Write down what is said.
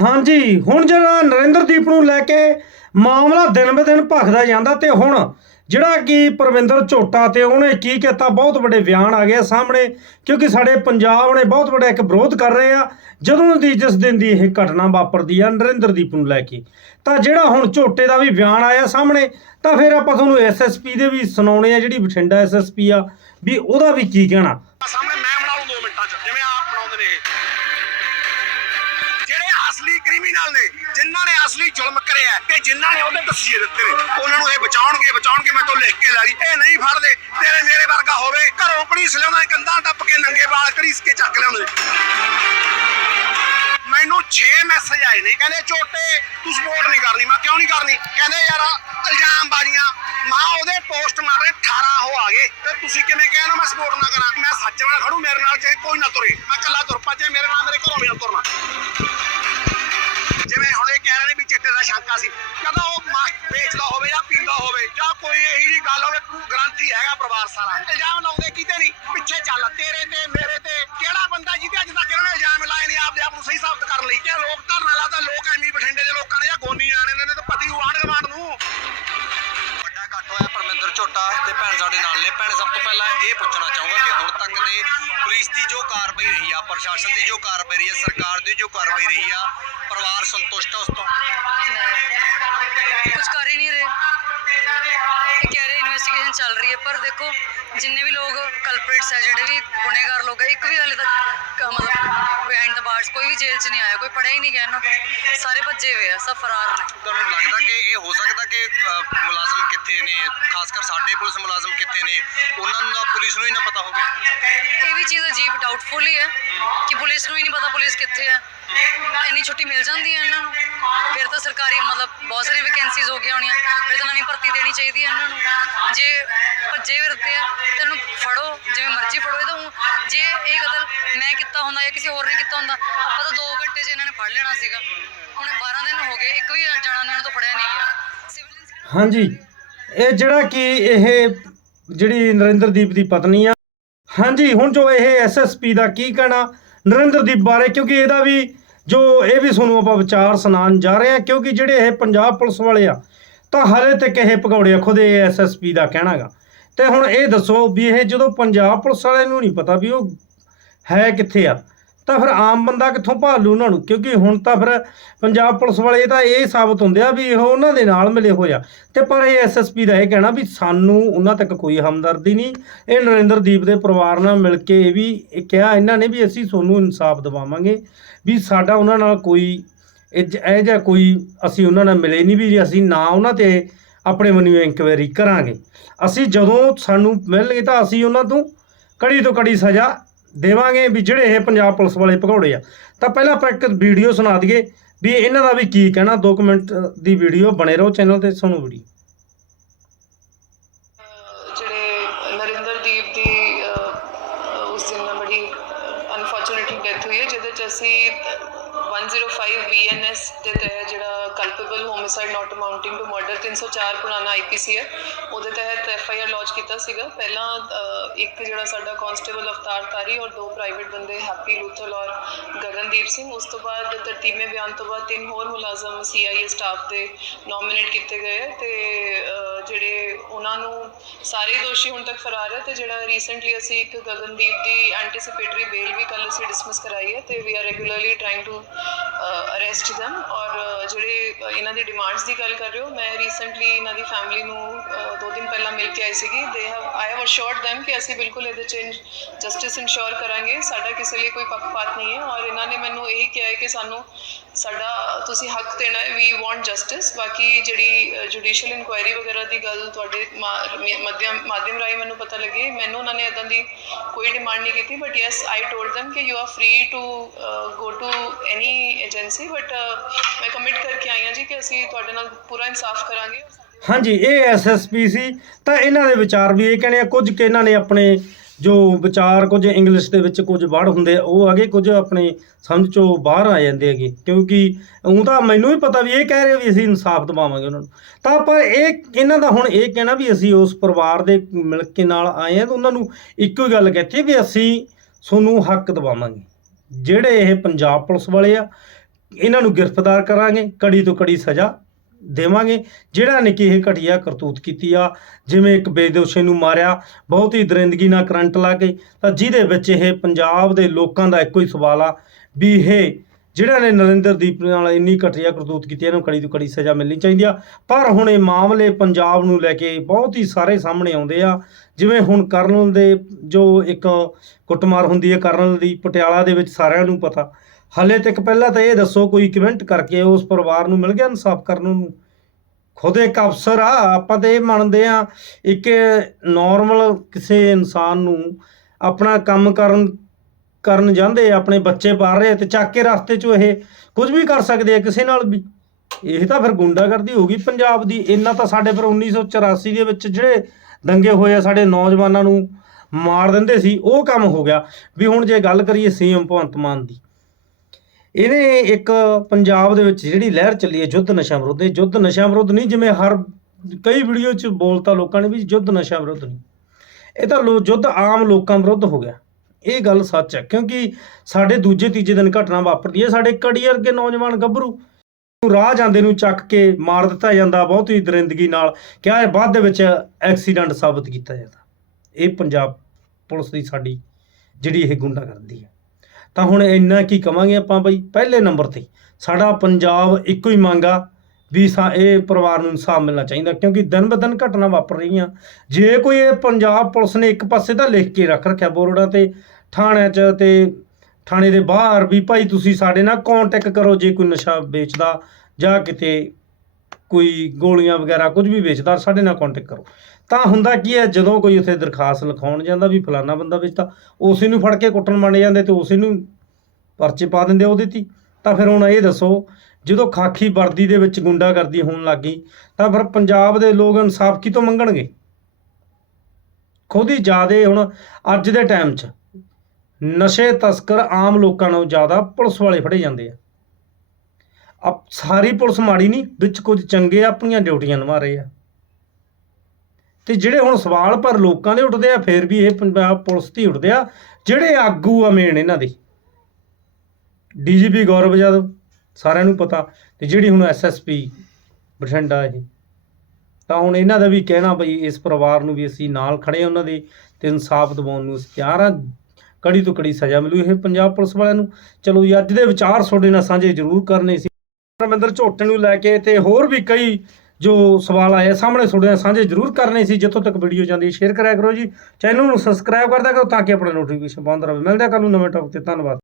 ਹਾਂਜੀ, ਹੁਣ ਜਿਹੜਾ ਨਰਿੰਦਰਦੀਪ ਨੂੰ ਲੈ ਕੇ ਮਾਮਲਾ ਦਿਨ ਬ ਦਿਨ ਭਖਦਾ ਜਾਂਦਾ ਤੇ ਹੁਣ ਜਿਹੜਾ ਕਿ ਪਰਵਿੰਦਰ ਝੋਟਾ ਤੇ ਉਹਨੇ ਕੀ ਕੀਤਾ, ਬਹੁਤ ਵੱਡੇ ਬਿਆਨ ਆ ਗਏ ਸਾਹਮਣੇ, ਕਿਉਂਕਿ ਸਾਡੇ ਪੰਜਾਬ ਨੇ ਬਹੁਤ ਵੱਡਾ ਇੱਕ ਵਿਰੋਧ ਕਰ ਰਹੇ ਆ, ਜਦੋਂ ਦੀ ਜਿਸ ਦਿਨ ਦੀ ਇਹ ਘਟਨਾ ਵਾਪਰਦੀ ਆ ਨਰਿੰਦਰਦੀਪ ਨੂੰ ਲੈ ਕੇ। ਤਾਂ ਜਿਹੜਾ ਹੁਣ ਝੋਟੇ ਦਾ ਵੀ ਬਿਆਨ ਆਇਆ ਸਾਹਮਣੇ, ਤਾਂ ਫਿਰ ਆਪਾਂ ਤੁਹਾਨੂੰ ਐਸਐਸਪੀ ਦੇ ਵੀ ਸੁਣਾਉਣੇ ਆ, ਜਿਹੜੀ ਬਠਿੰਡਾ ਐਸਐਸਪੀ ਆ, ਵੀ ਉਹਦਾ ਵੀ ਕੀ ਕਹਿਣਾ? ਸਾਹਮਣੇ ਅਸਲੀ ਕ੍ਰਿਮੀਨਲ ਨੇ, ਜਿਨ੍ਹਾਂ ਨੇ ਅਸਲੀ ਜ਼ੁਲਮ ਕਰਿਆ ਤੇ ਜਿਨ੍ਹਾਂ ਨੇ ਉਹਦੇ ਦਸੀਏ ਦਿੱਤੇ ਨੇ। ਉਹਨਾਂ ਨੂੰ ਇਹ ਬਚਾਉਣਗੇ ਬਚਾਉਣਗੇ, ਮੈਂ ਤੋਂ ਲਿਖ ਕੇ ਲੈ ਲਈ। ਇਹ ਨਹੀਂ ਫੜਦੇ, ਤੇਰੇ ਮੇਰੇ ਵਰਗਾ ਹੋਵੇ। ਘਰੋਂ ਘੜੀਸ ਲਿਆਉਂਦਾ ਕੰਧਾਂ ਟੱਪ ਕੇ ਨੰਗੇ ਵਾਲ ਘੜੀਸ ਕੇ ਚੱਕ ਲਿਆਉਂਦੇ। ਮੈਨੂੰ 6 ਮੈਸੇਜ ਆਏ ਨੇ, ਕਹਿੰਦੇ ਝੋਟੇ ਤੂੰ ਸਪੋਰਟ ਨਹੀਂ ਕਰਨੀ, ਮੈਂ ਕਿਉਂ ਨਹੀਂ ਕਰਨੀ? ਕਹਿੰਦੇ, ਯਾਰ ਇਲਜ਼ਾਮ ਬਾਜ਼ੀਆਂ ਮਾਂ ਉਹਦੇ ਪੋਸਟ ਮਾਰੇ 18 ਹੋ ਆ ਗਏ, ਤੇ ਤੁਸੀਂ ਕਿਵੇਂ ਕਹਿਣਾ ਮੈਂ ਸਪੋਰਟ ਨਾ ਕਰਾਂ? ਮੈਂ ਸੱਚ ਨਾਲ ਖੜੂ, ਮੇਰੇ ਨਾਲ ਚਾਹੇ ਕੋਈ ਨਾ ਤੁਰੇ। ਮੈਂ ਕੱਲਾ ਤੁਰ ਪਾ, ਜੇ ਮੇਰੇ ਨਾਲ ਮੇਰੇ ਘਰੋਂ ਵੀ ਨਾ ਤੁਰਨਾ। ਚਿੱਟੇ ਸੀ। ਕਦੋਂ ਉਹ ਮਾ- ਵੇਚਦਾ ਹੋਵੇ ਜਾਂ ਪੀਂਦਾ ਹੋਵੇ, ਜਾਂ ਕੋਈ ਇਹੀ ਜੀ ਗੱਲ ਹੋਵੇ, ਤੂੰ ਗਰੰਟੀ ਹੈਗਾ ਪਰਿਵਾਰ ਸਾਰਾ। ਇਲਜ਼ਾਮ ਲਾਉਂਦੇ ਕਿਤੇ ਨਹੀਂ, ਪਿੱਛੇ ਚੱਲ। ਤੇਰੇ ਤੇ, ਮੇਰੇ ਤੇ, ਕਿਹੜਾ ਬੰਦਾ ਜਿਹਦੇ ਅੱਜ ਤੱਕ ਇਹਨਾਂ ਨੇ ਇਲਜ਼ਾਮ ਲਾਏ ਨਹੀਂ, ਆਪਦੇ ਆਪ ਨੂੰ ਸਹੀ ਸਾਬਤ ਕਰਨ ਲਈ। ਕਿ ਲੋਕ ਧਰਨਾ ਲਾਦਾ ਲੋਕ ਐਵੇਂ ਬਠਿੰਡੇ ਦੇ ਲੋਕਾਂ ਨੇ ਜਾਂ ਗੋਨੀ ਆਣੇ ਨੇ ਤੇ ਪਤੀ ਉਹ ਆਂਢ ਗੁਆਂਢ ਨੂੰ। ਵੱਡਾ ਹੋਇਆ ਪਰਮਿੰਦਰ ਝੋਟਾ ਤੇ ਭੈਣ ਸਾਡੇ ਨਾਲ ਨੇ। ਭੈਣ, ਸਭ ਤੋਂ ਪਹਿਲਾਂ ਇਹ ਪੁੱਛਣਾ ਚਾਹੂੰਗਾ ਕਿ ਹੁਣ ਤੱਕ ਦੇ ਪੁਲਿਸ ਦੀ ਜੋ ਪ੍ਰਸ਼ਾਸਨ ਦੀ ਜੋ ਕਾਰਵਾਈ ਰਹੀ ਹੈ, ਸਰਕਾਰ ਦੀ ਜੋ ਕਾਰਵਾਈ ਰਹੀ ਆ, ਪਰਿਵਾਰ ਸੰਤੁਸ਼ਟ ਆ ਉਸ ਤੋਂ? ਕੁਝ ਕਰ ਹੀ ਨਹੀਂ ਰਹੇ। ਇਨਵੈਸਟੀਗੇਸ਼ਨ ਚੱਲ ਰਹੀ ਹੈ ਪਰ ਦੇਖੋ ਜਿੰਨੇ ਵੀ ਲੋਕ ਕਲਪ੍ਰੇਟਸ ਹੈ ਜਿਹੜੇ ਵੀ ਗੁਨੇਗਾਰ ਲੋਕ ਹੈ ਇੱਕ ਵੀ ਹਾਲੇ ਤੱਕ ਮਤਲਬ ਬਿਹਾਈਂਡ ਦ ਬਾਰਸ ਕੋਈ ਵੀ ਜੇਲ੍ਹ 'ਚ ਨਹੀਂ ਆਇਆ ਕੋਈ ਪੜਿਆ ਹੀ ਨਹੀਂ ਗਿਆ ਇਹਨਾਂ ਤੋਂ। ਸਾਰੇ ਭੱਜੇ ਹੋਏ ਆ ਸਭ ਫਰਾਰ ਨੇ। ਤੁਹਾਨੂੰ ਲੱਗਦਾ ਕਿ ਇਹ ਹੋ ਸਕਦਾ ਕਿ ਅ, ਮੁਲਾਜ਼ਮ ਕਿੱਥੇ ਨੇ? ਖਾਸ ਕਰ ਸਾਡੇ ਪੁਲਿਸ ਮੁਲਾਜ਼ਮ ਕਿੱਥੇ ਨੇ? ਉਹਨਾਂ ਨੂੰ ਤਾਂ ਪੁਲਿਸ ਨੂੰ ਹੀ ਨਾ ਪਤਾ ਹੋਵੇ। ਇਹ ਵੀ ਚੀਜ਼ ਅਜੀਬ ਡਾਊਟਫੁਲ ਹੀ ਹੈ ਕਿ ਪੁਲਿਸ ਨੂੰ ਹੀ ਨਹੀਂ ਪਤਾ ਪੁਲਿਸ ਕਿੱਥੇ ਹੈ। ਇੰਨੀ ਛੁੱਟੀ ਮਿਲ ਜਾਂਦੀ ਹੈ ਇਹਨਾਂ ਨੂੰ। ਫਿਰ ਤਾਂ ਸਰਕਾਰੀ ਮਤਲਬ ਬਹੁਤ ਸਾਰੀ ਵੈਕੈਂਸੀਜ਼ ਹੋ ਗਈਆਂ ਹੋਣੀਆਂ। ਫਿਰ ਤਾਂ ਨਵੀਂ ਭਰਤੀ ਦੇਣੀ ਚਾਹੀਦੀ ਹੈ ਇਹਨਾਂ ਨੂੰ। ਜੇ ਭੱਜੇ ਫਿਰਦੇ ਆ, ਤਾਂ ਫੜੋ, ਜਿਵੇਂ ਮਰਜ਼ੀ ਫੜੋ। ਇਹ ਤਾਂ ਜੇ ਇਹ ਕਤਲ ਮੈਂ ਕੀਤਾ ਹੁੰਦਾ ਜਾਂ ਕਿਸੇ ਹੋਰ ਨੇ ਕੀਤਾ ਹੁੰਦਾ, ਆਪਾਂ ਤਾਂ 2 ਘੰਟੇ 'ਚ ਇਹਨਾਂ ਨੇ ਫੜ ਲੈਣਾ ਸੀਗਾ। ਹੁਣ 12 ਦਿਨ ਹੋ ਗਏ, ਇੱਕ ਵੀ ਜਾਣਾ ਇਹਨਾਂ ਤੋਂ ਫੜਿਆ ਨਹੀਂ ਗਿਆ। ਹਾਂਜੀ। ਇਹ ਜਿਹੜਾ ਕਿ ਇਹ ਜਿਹੜੀ ਨਰਿੰਦਰਦੀਪ ਦੀ ਪਤਨੀ ਆ। ਹਾਂਜੀ, ਹੁਣ ਜੋ ਇਹ ਐਸਐਸਪੀ ਦਾ ਕੀ ਕਹਿਣਾ? ਨਰਿੰਦਰਦੀਪ ਬਾਰੇ ਕਿਉਂਕਿ ਇਹਦਾ ਵੀ ਜੋ ਇਹ ਵੀ ਤੁਹਾਨੂੰ ਆਪਾਂ ਵਿਚਾਰ ਸੁਣਾਉਣ ਜਾ ਰਹੇ ਹਾਂ ਕਿਉਂਕਿ ਜਿਹੜੇ ਇਹ ਪੰਜਾਬ ਪੁਲਿਸ ਵਾਲੇ ਆ ਤਾਂ ਹਲੇ ਤੱਕ ਇਹ ਭਗੌੜੇ ਆ, ਖੁਦ ਇਹ ਐਸਐਸਪੀ ਦਾ ਕਹਿਣਾਗਾ ਤੇ ਹੁਣ ਇਹ ਦੱਸੋ ਵੀ ਇਹ ਜਦੋਂ ਪੰਜਾਬ ਪੁਲਿਸ ਵਾਲਿਆਂ ਨੂੰ ਨਹੀਂ ਪਤਾ ਵੀ ਉਹ ਹੈ ਕਿੱਥੇ ਆ ਤਾਂ ਫਿਰ ਆਮ ਬੰਦਾ ਕਿੱਥੋਂ ਭਾਲੂ ਉਹਨਾਂ ਨੂੰ? ਕਿਉਂਕਿ ਹੁਣ ਤਾਂ ਫਿਰ ਪੰਜਾਬ ਪੁਲਿਸ ਵਾਲੇ ਤਾਂ ਇਹ ਸਾਬਤ ਹੁੰਦੇ ਆ ਵੀ ਇਹ ਉਹਨਾਂ ਦੇ ਨਾਲ ਮਿਲੇ ਹੋਏ ਆ। ਤੇ ਪਰ ਇਹ ਐਸਐਸਪੀ ਦਾ ਇਹ ਕਹਿਣਾ ਵੀ ਸਾਨੂੰ ਉਹਨਾਂ ਤੱਕ ਕੋਈ ਹਮਦਰਦੀ ਨਹੀਂ। ਇਹ ਨਰਿੰਦਰਦੀਪ ਦੇ ਪਰਿਵਾਰ ਨਾਲ ਮਿਲ ਕੇ ਇਹ ਵੀ ਕਿਹਾ ਇਹਨਾਂ ਨੇ ਵੀ ਅਸੀਂ ਤੁਹਾਨੂੰ ਇਨਸਾਫ ਦਿਵਾਵਾਂਗੇ ਵੀ ਸਾਡਾ ਉਹਨਾਂ ਨਾਲ ਕੋਈ ਇਹ ਜ- ਜਿਹਾ ਕੋਈ ਅਸੀਂ ਉਹਨਾਂ ਨਾਲ ਮਿਲੇ ਨਹੀਂ ਵੀ ਅਸੀਂ ਨਾ ਉਹਨਾਂ ਤੇ ਆਪਣੇ ਵੱਲੋਂ ਇਨਕੁਆਇਰੀ ਕਰਾਂਗੇ। ਅਸੀਂ ਜਦੋਂ ਸਾਨੂੰ ਮਿਲਣਗੇ ਤਾਂ ਅਸੀਂ ਉਹਨਾਂ ਤੋਂ ਕੜੀ ਤੋਂ ਕੜੀ ਸਜ਼ਾ ਦੇਵਾਂਗੇ ਵੀ ਜਿਹੜੇ ਇਹ ਪੰਜਾਬ ਪੁਲਿਸ ਵਾਲੇ ਭਗੌੜੇ ਆ। ਤਾਂ ਪਹਿਲਾਂ ਆਪਾਂ ਇੱਕ ਵੀਡੀਓ ਸੁਣਾ ਦਈਏ ਵੀ ਇਹਨਾਂ ਦਾ ਵੀ ਕੀ ਕਹਿਣਾ। 2 ਮਿੰਟ ਦੀ ਵੀਡੀਓ ਬਣੇ ਰਹੋ ਚੈਨਲ ਤੇ ਸੁਣੋ ਵੀਡੀਓ। ਜਿਹਦੇ ਚ ਅਸੀਂ 105 ਬੀਐਨਐਸ ਦੇ ਤਹਿਤ ਜਿਹੜਾ culpable homicide not amounting to murder 304 ਪੁਰਾਣਾ ਆਈਪੀਸੀ ਹੈ। ਉਹਦੇ ਤਹਿਤ ਐਫਆਈਆਰ ਲੌਂਚ ਕੀਤਾ ਸੀਗਾ। ਪਹਿਲਾਂ ਇੱਕ ਜਿਹੜਾ ਸਾਡਾ ਕਾਂਸਟੇਬਲ ਅਵਤਾਰ ਤਾਰੀ ਔਰ ਦੋ ਪ੍ਰਾਈਵੇਟ ਬੰਦੇ ਹੈਪੀ ਲੂਥਲ ਔਰ ਗਗਨਦੀਪ ਸਿੰਘ। ਉਸ ਤੋਂ ਬਾਅਦ ਤਰਤੀਬੇ ਬਿਆਨ ਤੋਂ ਬਾਅਦ ਤਿੰਨ ਹੋਰ ਮੁਲਾਜ਼ਮ ਸੀਆਈਏ ਸਟਾਫ ਦੇ ਨੋਮੀਨੇਟ ਕੀਤੇ ਗਏ ਹੈ ਤੇ ਜਿਹੜੇ ਉਹਨਾਂ ਨੂੰ ਸਾਰੇ ਦੋਸ਼ੀ ਹੁਣ ਤੱਕ ਫਰਾਰ ਹੈ ਤੇ ਜਿਹੜਾ ਰੀਸੈਂਟਲੀ ਅਸੀਂ ਇੱਕ ਗਗਨਦੀਪ ਦੀ ਐਂਟੀਸਿਪੇਟਰੀ ਬੇਲ ਵੀ ਕੱਲ ਅਸੀਂ ਡਿਸਮਿਸ ਕਰਾਈ ਹੈ ਤੇ we are regularly trying to arrest them ਔਰ ਜਿਹੜੇ ਇਹਨਾਂ ਦੀ ਡਿਮਾਂਡਸ ਦੀ ਗੱਲ ਕਰ ਰਹੇ ਹੋ, ਮੈਂ ਰੀਸੈਂਟਲੀ ਇਹਨਾਂ ਦੀ ਫੈਮਿਲੀ ਨੂੰ ਦੋ ਦਿਨ ਪਹਿਲਾਂ ਮਿਲ ਕੇ ਆਈ ਸੀਗੀ। They have I have assured them ਕਿ ਅਸੀਂ ਬਿਲਕੁਲ ਇਹਦੇ ਚ ਜਸਟਿਸ ਇਨਸ਼ੋਰ ਕਰਾਂਗੇ। ਸਾਡਾ ਕਿਸੇ ਲਈ ਕੋਈ ਪੱਖਪਾਤ ਨਹੀਂ ਹੈ ਔਰ ਇਹਨਾਂ ਨੇ ਮੈਨੂੰ ਇਹੀ ਕਿਹਾ ਹੈ ਕਿ ਸਾਨੂੰ, ਸਾਡਾ, ਤੁਸੀਂ ਹੱਕ ਦੇਣਾ ਹੈ ਵੀ ਵਾਂਟ ਜਸਟਿਸ ਬਾਕੀ ਜਿਹੜੀ ਜੁਡੀਸ਼ੀਅਲ ਇਨਕੁਆਇਰੀ ਵਗੈਰਾ ਦੀ ਗੱਲ ਤੁਹਾਡੇ ਮਾ- ਮਾਧਿਅਮ ਮਾਧਿਅਮ ਰਾਹੀਂ ਮੈਨੂੰ ਪਤਾ ਲੱਗੇ। ਮੈਨੂੰ ਉਹਨਾਂ ਨੇ ਇਦਾਂ ਦੀ ਕੋਈ ਡਿਮਾਂਡ ਨਹੀਂ ਕੀਤੀ but yes I told them ਕਿ you are free to go to any agency but uh, ਮੈਂ ਕਮਿਟ ਕਰਕੇ ਆਈ ਹਾਂ ਜੀ ਕਿ ਅਸੀਂ ਤੁਹਾਡੇ ਨਾਲ ਪੂਰਾ ਇਨਸਾਫ ਕਰਾਂਗੇ ਹਾਂਜੀ, ਇਹ ਐਸਐਸਪੀ ਸੀ। ਤਾਂ ਇਹਨਾਂ ਦੇ ਵਿਚਾਰ ਵੀ ਇਹ ਕਹਿੰਦੇ ਆ, ਕੁਝ ਕਿ ਇਹਨਾਂ ਨੇ ਆਪਣੇ ਜੋ ਵਿਚਾਰ ਕੁਝ ਇੰਗਲਿਸ਼ ਦੇ ਵਿੱਚ ਕੁਝ ਵੜ ਹੁੰਦੇ ਆ, ਉਹ ਆਗੇ ਕੁਝ ਆਪਣੇ ਸਮਝ ਚੋਂ ਬਾਹਰ ਆ ਜਾਂਦੇ ਹੈਗੇ। ਕਿਉਂਕਿ ਉਹ ਤਾਂ ਮੈਨੂੰ ਵੀ ਪਤਾ ਵੀ ਇਹ ਕਹਿ ਰਹੇ ਵੀ ਅਸੀਂ ਇਨਸਾਫ ਦਿਵਾਵਾਂਗੇ ਉਹਨਾਂ ਨੂੰ। ਤਾਂ ਪਰ ਇਹ ਇਹਨਾਂ ਦਾ ਹੁਣ ਇਹ ਕਹਿਣਾ ਵੀ ਅਸੀਂ ਉਸ ਪਰਿਵਾਰ ਦੇ ਮਿਲ ਕੇ ਨਾਲ ਆਏ ਆ, ਤਾਂ ਉਹਨਾਂ ਨੂੰ ਇੱਕੋ ਹੀ ਗੱਲ ਕਹਤੀ ਵੀ ਅਸੀਂ ਤੁਹਾਨੂੰ ਹੱਕ ਦਿਵਾਵਾਂਗੇ। ਜਿਹੜੇ ਇਹ ਪੰਜਾਬ ਪੁਲਿਸ ਵਾਲੇ ਆ ਇਹਨਾਂ ਨੂੰ ਗ੍ਰਿਫਤਾਰ ਕਰਾਂਗੇ, ਕੜੀ ਤੋਂ ਕੜੀ ਸਜ਼ਾ ਦੇਵਾਂਗੇ। ਜਿਹੜਾ ਨੇ ਕਿ ਇਹ ਘਟੀਆ ਕਰਤੂਤ ਕੀਤੀ ਆ, ਜਿਵੇਂ ਇੱਕ ਬੇਦੋਸ਼ੇ ਨੂੰ ਮਾਰਿਆ, ਬਹੁਤ ਹੀ ਦਰਿੰਦਗੀ ਨਾਲ ਕਰੰਟ ਲਾ ਕੇ, ਤਾਂ ਜਿਹਦੇ ਵਿੱਚ ਇਹ ਪੰਜਾਬ ਦੇ ਲੋਕਾਂ ਦਾ ਇੱਕੋ ਹੀ ਸਵਾਲ ਆ ਵੀ ਇਹ ਜਿਹੜਾ ਨੇ ਨਰਿੰਦਰਦੀਪ ਨਾਲ ਇੰਨੀ ਘਟੀਆ ਕਰਤੂਤ ਕੀਤੀ, ਇਹਨੂੰ ਕੜੀ ਤੋਂ ਕੜੀ ਸਜ਼ਾ ਮਿਲਣੀ ਚਾਹੀਦੀ ਆ। ਪਰ ਹੁਣ ਇਹ ਮਾਮਲੇ ਪੰਜਾਬ ਨੂੰ ਲੈ ਕੇ ਬਹੁਤ ਹੀ ਸਾਰੇ ਸਾਹਮਣੇ ਆਉਂਦੇ ਆ। ਜਿਵੇਂ ਹੁਣ ਕਰਨਲ ਦੇ ਜੋ ਇੱਕ ਕੁੱਟਮਾਰ ਹੁੰਦੀ ਹੈ ਕਰਨਲ ਦੀ ਪਟਿਆਲਾ ਦੇ ਵਿੱਚ ਸਾਰਿਆਂ ਨੂੰ ਪਤਾ ਹਲੇ ਤੱਕ ਪਹਿਲਾਂ ਤਾਂ ਇਹ ਦੱਸੋ ਕੋਈ ਕਮੈਂਟ ਕਰਕੇ ਉਸ ਪਰਿਵਾਰ ਨੂੰ ਮਿਲ ਗਿਆ ਇਨਸਾਫ ਕਰਨ ਨੂੰ? ਖੁਦ ਇੱਕ ਅਫਸਰ ਆ, ਆਪਾਂ ਤੇ ਇਹ ਮੰਨਦੇ ਆ ਇੱਕ ਨਾਰਮਲ ਕਿਸੇ ਇਨਸਾਨ ਨੂੰ ਆਪਣਾ ਕੰਮ ਕਰਨ ਕਰਨ ਜਾਂਦੇ ਆਪਣੇ ਬੱਚੇ ਪਾਲ ਰਹੇ ਆ ਤੇ ਚੱਕ ਕੇ ਰਸਤੇ 'ਚੋਂ ਇਹ ਕੁਝ ਵੀ ਕਰ ਸਕਦੇ ਆ ਕਿਸੇ ਨਾਲ ਵੀ। ਇਹ ਤਾਂ ਫਿਰ ਗੁੰਡਾਗਰਦੀ ਹੋ ਗਈ ਪੰਜਾਬ ਦੀ। ਇੰਨਾ ਤਾਂ ਸਾਡੇ ਫਿਰ 1984 ਦੇ ਵਿੱਚ ਜਿਹੜੇ ਦੰਗੇ ਹੋਏ ਆ, ਸਾਡੇ ਨੌਜਵਾਨਾਂ ਨੂੰ ਮਾਰ ਦਿੰਦੇ ਸੀ, ਉਹ ਕੰਮ ਹੋ ਗਿਆ। ਵੀ ਹੁਣ ਜੇ ਗੱਲ ਕਰੀਏ ਸੀਐਮ ਭਗਵੰਤ ਮਾਨ ਦੀ ਇਹਨੇ ਇੱਕ ਪੰਜਾਬ ਦੇ ਵਿੱਚ ਜਿਹੜੀ ਲਹਿਰ ਚੱਲੀ ਹੈ, ਯੁੱਧ ਨਸ਼ਾ ਵਿਰੁੱਧ, ਇਹ ਯੁੱਧ ਨਸ਼ਾ ਵਿਰੁੱਧ ਨਹੀਂ ਜਿਵੇਂ ਹਰ ਕਈ ਵੀਡੀਓ 'ਚ ਬੋਲਤਾ ਲੋਕਾਂ ਨੇ ਵੀ ਯੁੱਧ ਨਸ਼ਾ ਵਿਰੁੱਧ ਨਹੀਂ। ਇਹ ਤਾਂ ਲੋ, ਯੁੱਧ ਆਮ ਲੋਕਾਂ ਵਿਰੁੱਧ ਹੋ ਗਿਆ। ਇਹ ਗੱਲ ਸੱਚ ਹੈ, ਕਿਉਂਕਿ ਸਾਡੇ ਦੂਜੇ ਤੀਜੇ ਦਿਨ ਘਟਨਾ ਵਾਪਰਦੀ ਹੈ, ਸਾਡੇ ਕੜੀ ਵਰਗੇ ਨੌਜਵਾਨ ਗੱਭਰੂ ਨੂੰ ਰਾਹ ਜਾਂਦੇ ਨੂੰ ਚੱਕ ਕੇ ਮਾਰ ਦਿੱਤਾ ਜਾਂਦਾ ਬਹੁਤ ਹੀ ਦਰਿੰਦਗੀ ਨਾਲ ਕਿਹਾ ਇਹ ਬਾਅਦ ਦੇ ਵਿੱਚ ਐਕਸੀਡੈਂਟ ਸਾਬਤ ਕੀਤਾ ਜਾਂਦਾ। ਇਹ ਪੰਜਾਬ ਪੁਲਿਸ ਦੀ ਸਾਡੀ ਜਿਹੜੀ ਇਹ ਗੁੰਡਾਗਰਦੀ ਹੈ। ਤਾਂ ਹੁਣ ਇੰਨਾ ਕੀ ਕਵਾਂਗੇ ਆਪਾਂ ਬਈ? ਪਹਿਲੇ ਨੰਬਰ ਤੇ। ਸਾਡਾ ਪੰਜਾਬ ਇੱਕੋ ਹੀ ਮੰਗ ਆ ਵੀ ਸਾ ਇਹ ਪਰਿਵਾਰ ਨੂੰ ਇਨਸਾਫ ਮਿਲਣਾ ਚਾਹੀਦਾ, ਕਿਉਂਕਿ ਦਿਨ ਬ ਦਿਨ ਘਟਨਾ ਵਾਪਰ ਰਹੀਆਂ। ਜੇ ਕੋਈ ਇਹ ਪੰਜਾਬ ਪੁਲਿਸ ਨੇ ਇੱਕ ਪਾਸੇ ਤਾਂ ਲਿਖ ਕੇ ਰੱਖ ਰੱਖਿਆ ਬੋਰਡਾਂ ਤੇ, ਥਾਣਿਆਂ 'ਚ ਤੇ ਥਾਣੇ ਦੇ ਬਾਹਰ ਵੀ ਭਾਈ ਤੁਸੀਂ ਸਾਡੇ ਨਾਲ ਕੰਟੈਕਟ ਕਰੋ, ਜੇ ਕੋਈ ਨਸ਼ਾ ਵੇਚਦਾ ਜਾਂ ਕਿਤੇ ਕੋਈ ਗੋਲੀਆਂ ਵਗੈਰਾ ਕੁਝ ਵੀ ਵੇਚਦਾ, ਸਾਡੇ ਨਾਲ ਕੰਟੈਕਟ ਕਰੋ। ਤਾਂ ਹੁੰਦਾ ਕੀ ਹੈ, ਜਦੋਂ ਕੋਈ ਉੱਥੇ ਦਰਖਾਸਤ ਲਿਖਾਉਣ ਜਾਂਦਾ ਵੀ ਫਲਾਨਾ ਬੰਦਾ ਵਿੱਚ ਤਾਂ ਉਸੇ ਨੂੰ ਫੜ ਕੇ ਕੁੱਟਣ ਮੰਨ ਜਾਂਦੇ ਤੇ ਉਸੇ ਨੂੰ ਪਰਚੇ ਪਾ ਦਿੰਦੇ ਉਹਦੇ ਤੇ ਤਾਂ ਫਿਰ ਹੁਣ ਇਹ ਦੱਸੋ, ਜਦੋਂ ਖਾਕੀ ਵਰਦੀ ਦੇ ਵਿੱਚ ਗੁੰਡਾਗਰਦੀ ਹੋਣ ਲੱਗ ਗਈ, ਤਾਂ ਫਿਰ ਪੰਜਾਬ ਦੇ ਲੋਕ ਇਨਸਾਫ ਕੀ ਤੋਂ ਮੰਗਣਗੇ? ਖੁਦ ਹੀ ਜ਼ਿਆਦੇ ਹੁਣ ਅੱਜ ਦੇ ਟਾਈਮ 'ਚ ਨਸ਼ੇ ਤਸਕਰ ਆਮ ਲੋਕਾਂ ਨਾਲੋਂ ਜ਼ਿਆਦਾ ਪੁਲਿਸ ਵਾਲੇ ਫੜੇ ਜਾਂਦੇ ਆ। ਅਬ ਸਾਰੀ ਪੁਲਿਸ ਮਾੜੀ ਨਹੀਂ, ਵਿੱਚ ਕੁਝ ਚੰਗੇ ਆਪਣੀਆਂ ਡਿਊਟੀਆਂ ਨਿਭਾ ਰਹੇ ਆ। ਤੇ ਜਿਹੜੇ ਹੁਣ ਸਵਾਲ ਪਰ ਲੋਕਾਂ ਦੇ ਉੱਠਦੇ ਆ, ਫਿਰ ਵੀ ਇਹ ਪੰਜਾਬ ਪੁਲਿਸ ਤੇ ਉੱਠਦੇ ਆ। ਜਿਹੜੇ ਆਗੂ ਆ ਮੇਨ ਇਹਨਾਂ ਦੇ। ਡੀਜੀਪੀ ਗੌਰਵ ਯਾਦਵ, ਸਾਰਿਆਂ ਨੂੰ ਪਤਾ। ਤੇ ਜਿਹੜੀ ਹੁਣ ਐਸਐਸਪੀ ਬਠਿੰਡਾ ਇਹ, ਤਾਂ ਹੁਣ ਇਹਨਾਂ ਦਾ ਵੀ ਕਹਿਣਾ ਬਈ ਇਸ ਪਰਿਵਾਰ ਨੂੰ ਵੀ ਅਸੀਂ ਨਾਲ ਖੜੇ ਉਹਨਾਂ ਦੇ ਤੇ ਇਨਸਾਫ ਦਿਵਾਉਣ ਨੂੰ ਅਸੀਂ ਤਿਆਰ ਹਾਂ। ਕੜੀ ਤੋਂ ਕੜੀ ਸਜ਼ਾ ਮਿਲੂ ਇਹ ਪੰਜਾਬ ਪੁਲਿਸ ਵਾਲਿਆਂ ਨੂੰ। ਚਲੋ ਜੀ, ਅੱਜ ਦੇ ਵਿਚਾਰ ਤੁਹਾਡੇ ਨਾਲ ਸਾਂਝੇ ਜ਼ਰੂਰ ਕਰਨੇ ਸੀ। ਰਮਿੰਦਰ ਝੋਟੇ ਨੂੰ ਲੈ ਕੇ ਤੇ ਹੋਰ ਵੀ ਕਈ ਜੋ ਸਵਾਲ ਆਏ ਸਾਹਮਣੇ ਤੁਹਾਡੇ ਸਾਂਝੇ ਜ਼ਰੂਰ ਕਰਨੇ ਸੀ, ਜਿੱਥੋਂ ਤੱਕ ਵੀਡੀਓ ਜਾਂਦੀ ਸ਼ੇਅਰ ਕਰਿਆ ਕਰੋ ਜੀ। ਚੈਨਲ ਨੂੰ ਸਬਸਕ੍ਰਾਈਬ ਕਰਦਾ ਕਰੋ ਤਾਂ ਕਿ ਆਪਣਾ ਨੋਟੀਫਿਕੇਸ਼ਨ ਪਾਉਂਦਾ ਰਹੇ। ਮਿਲਦਾ ਆ ਕੱਲ ਨੂੰ ਨਵੇਂ ਟੌਪਿਕ ਤੇ। ਧੰਨਵਾਦ।